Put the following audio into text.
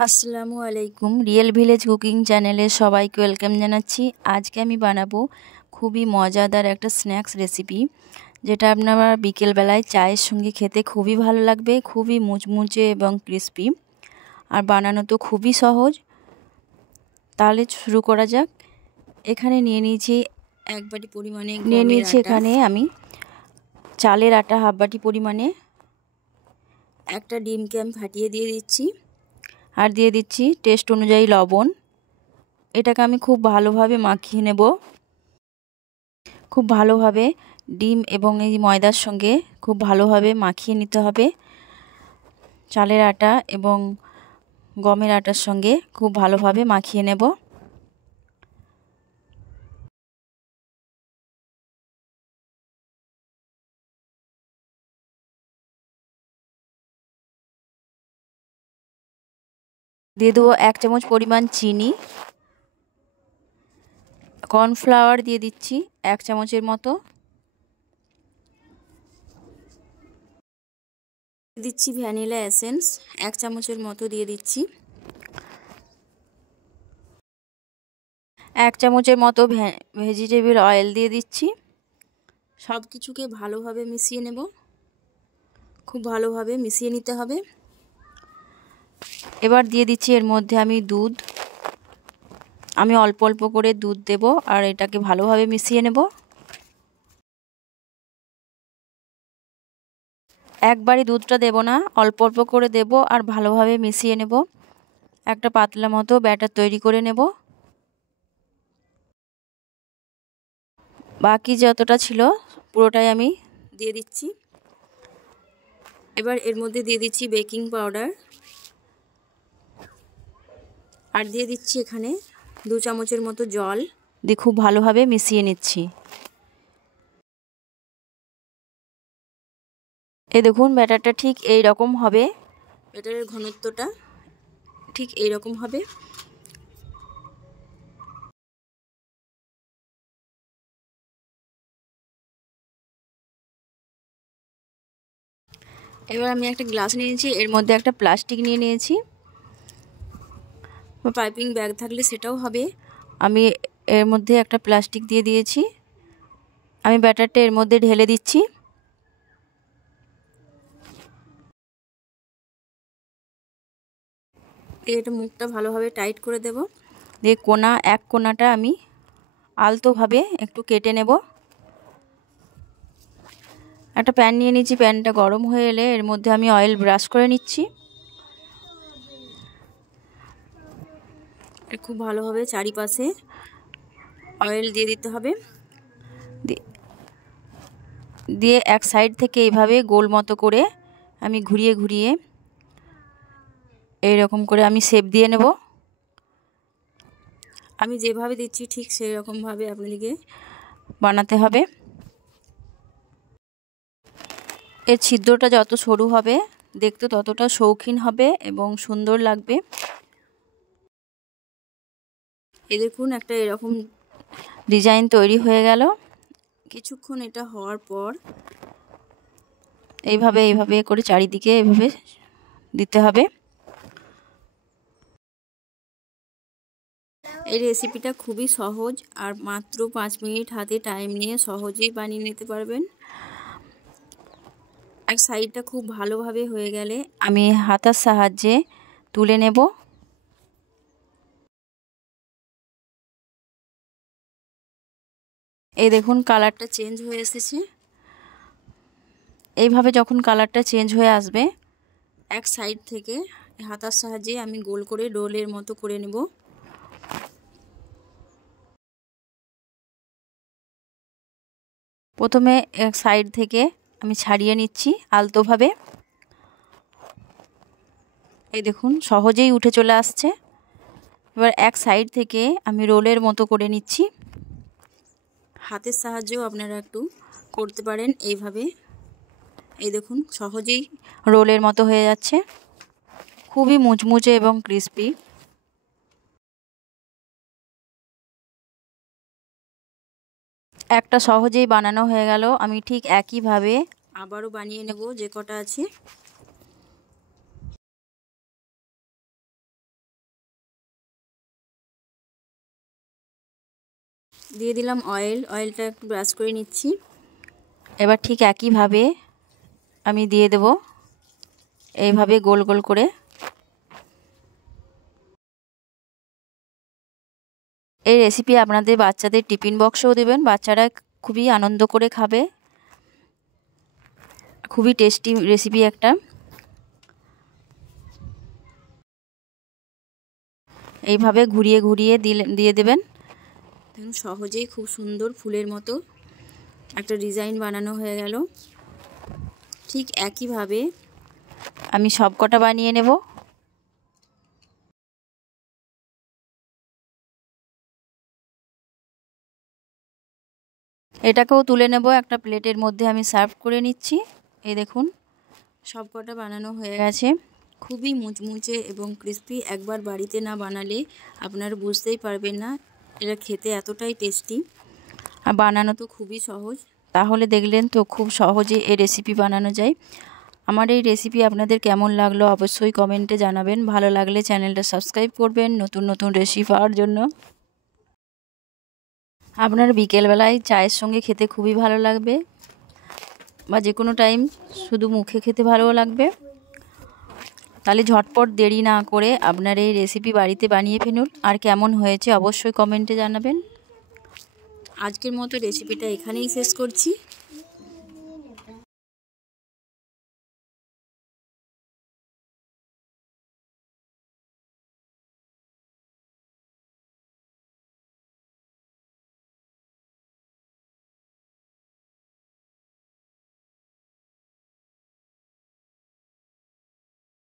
আসসালামু আলাইকুম, real village cooking চ্যানেলে সবাইকে ওয়েলকাম জানাচ্ছি। আজকে আমি বানাবো খুবই মজাদার একটা স্ন্যাক্স রেসিপি, যেটা আপনারা বিকেলবেলায় চায়ের সঙ্গে খেতে খুবই ভালো লাগবে। খুবই মুচমুচে এবং ক্রিস্পি, আর বানানো তো খুবই সহজ। তাহলে শুরু করা যাক। এখানে নিয়ে নিয়েছি এক বাটি পরিমাণে নিয়ে নিয়েছি এখানে আমি চালের আটা হাফ বাটি পরিমাণে। একটা ডিমকে আমি ফাটিয়ে দিয়ে দিচ্ছি, আর দিয়ে দিচ্ছি টেস্ট অনুযায়ী লবণ। এটাকে আমি খুব ভালোভাবে মাখিয়ে নেব। খুব ভালোভাবে ডিম এবং এই ময়দার সঙ্গে খুব ভালোভাবে মাখিয়ে নিতে হবে। চালের আটা এবং গমের আটার সঙ্গে খুব ভালোভাবে মাখিয়ে নেব। দিয়ে দেবো 1 চামচ পরিমাণ চিনি। কর্নফ্লাওয়ার দিয়ে দিচ্ছি 1 চামচের মতো। দিচ্ছি ভ্যানিলা এসেন্স 1 চামচের মতো দিয়ে দিচ্ছি। 1 চামচের মতো ভেজিটেবল অয়েল দিয়ে দিচ্ছি। সব কিছুকে ভালোভাবে মিশিয়ে নেব। খুব ভালোভাবে মিশিয়ে নিতে হবে। এবার দিয়ে দিচ্ছি এর মধ্যে আমি দুধ। আমি অল্প অল্প করে দুধ দেব, আর এটাকে ভালোভাবে মিশিয়ে নেব। একবারই দুধটা দেব না, অল্প অল্প করে দেব, আর ভালোভাবে মিশিয়ে নেব। একটা পাতলা মতো ব্যাটার তৈরি করে নেব। বাকি যতটা ছিল পুরোটাই আমি দিয়ে দিচ্ছি। এবার এর মধ্যে দিয়ে দিচ্ছি বেকিং পাউডার, আর দিয়ে দিচ্ছি এখানে 2 চামচের মতো জল দিয়ে খুব ভালোভাবে মিশিয়ে নিচ্ছি। দেখুন ব্যাটারটা ঠিক এই রকম হবে। ব্যাটারের ঘনত্বটা ঠিক এই রকম হবে। এবার আমি একটা গ্লাস নিয়েছি, এর মধ্যে একটা প্লাস্টিক নিয়ে নিয়েছি। পাইপিং ব্যাগ থাকলে সেটাও হবে। আমি এর মধ্যে একটা প্লাস্টিক দিয়ে দিয়েছি। আমি ব্যাটারটা এর মধ্যে ঢেলে দিচ্ছি। এটা মুখটা ভালোভাবে টাইট করে দেব। দিয়ে এক কোনাটা আমি আলতোভাবে একটু কেটে নেব। একটা প্যান নিয়ে নিচ্ছি। প্যানটা গরম হয়ে এলে এর মধ্যে আমি অয়েল ব্রাশ করে নিচ্ছি। খুব ভালোভাবে চারিপাশে অয়েল দিয়ে দিতে হবে। দিয়ে এক সাইড থেকে এইভাবে গোল মতো করে আমি ঘুরিয়ে ঘুরিয়ে এইরকম করে আমি শেপ দিয়ে নেব। আমি যেভাবে দিচ্ছি ঠিক সেই রকমভাবে আপনাদেরকে বানাতে হবে। এর ছিদ্রটা যত সরু হবে দেখতে ততটা শৌখিন হবে এবং সুন্দর লাগবে। দেখুন একটা এরকম ডিজাইন তৈরি হয়ে গেল। কিছুক্ষণ এটা হওয়ার পর এইভাবে করে চারিদিকে এইভাবে দিতে হবে। এই রেসিপিটা খুবই সহজ, আর মাত্র 5 মিনিট হাতে টাইম নিয়ে সহজেই বানিয়ে নিতে পারবেন। এক সাইডটা খুব ভালোভাবে হয়ে গেলে আমি হাতার সাহায্যে তুলে নেব। এই দেখুন কালারটা চেঞ্জ হয়ে এসেছে। এইভাবে যখন কালারটা চেঞ্জ হয়ে আসবে এক সাইড থেকে হাতার সাহায্যে আমি গোল করে রোলের মতো করে নেব। প্রথমে এক সাইড থেকে আমি ছাড়িয়ে নিচ্ছি আলতোভাবে। এই দেখুন সহজেই উঠে চলে আসছে। এবার এক সাইড থেকে আমি রোলের মতো করে নিচ্ছি। হাতের সাহায্যেও আপনারা একটু করতে পারেন এইভাবে। এই দেখুন সহজেই রোলের মতো হয়ে যাচ্ছে। খুবই মুচমুচে এবং ক্রিস্পি। একটা সহজেই বানানো হয়ে গেল। আমি ঠিক একইভাবে আবারও বানিয়ে নেব যে কটা আছে। দিয়ে দিলাম অয়েলটা একটু ব্রাশ করে নিচ্ছি। এবার ঠিক একইভাবে আমি দিয়ে দেব এইভাবে গোল গোল করে। এই রেসিপি আপনাদের বাচ্চাদের টিফিন বক্সেও দেবেন, বাচ্চারা খুবই আনন্দ করে খাবে। খুবই টেস্টি রেসিপি একটা। এইভাবে ঘুরিয়ে ঘুরিয়ে দিয়ে দেবেন। দেখুন সহজেই খুব সুন্দর ফুলের মতো একটা ডিজাইন বানানো হয়ে গেল। ঠিক একইভাবে আমি সবকটা বানিয়ে নেব। এটাকেও তুলে নেব, একটা প্লেটের মধ্যে আমি সার্ভ করে নিচ্ছি। এই দেখুন সবকটা বানানো হয়ে গেছে। খুবই মুচমুচে এবং ক্রিস্পি। একবার বাড়িতে না বানালে আপনারা বুঝতেই পারবেন না এটা খেতে এতটাই টেস্টি। আর বানানো তো খুবই সহজ। তাহলে দেখলেন তো খুব সহজে এই রেসিপি বানানো যায়। আমার এই রেসিপি আপনাদের কেমন লাগলো অবশ্যই কমেন্টে জানাবেন। ভালো লাগলে চ্যানেলটা সাবস্ক্রাইব করবেন নতুন নতুন রেসিপি পাওয়ার জন্য। আপনার বিকেলবেলায় চায়ের সঙ্গে খেতে খুবই ভালো লাগবে, বা যে কোনো টাইম শুধু মুখে খেতে ভালোও লাগবে। তাহলে ঝটপট দেরি না করে আপনার এই রেসিপি বাড়িতে বানিয়ে ফেলুন। আর কেমন হয়েছে অবশ্যই কমেন্টে জানাবেন। আজকের মতো রেসিপিটা এখানেই শেষ করছি।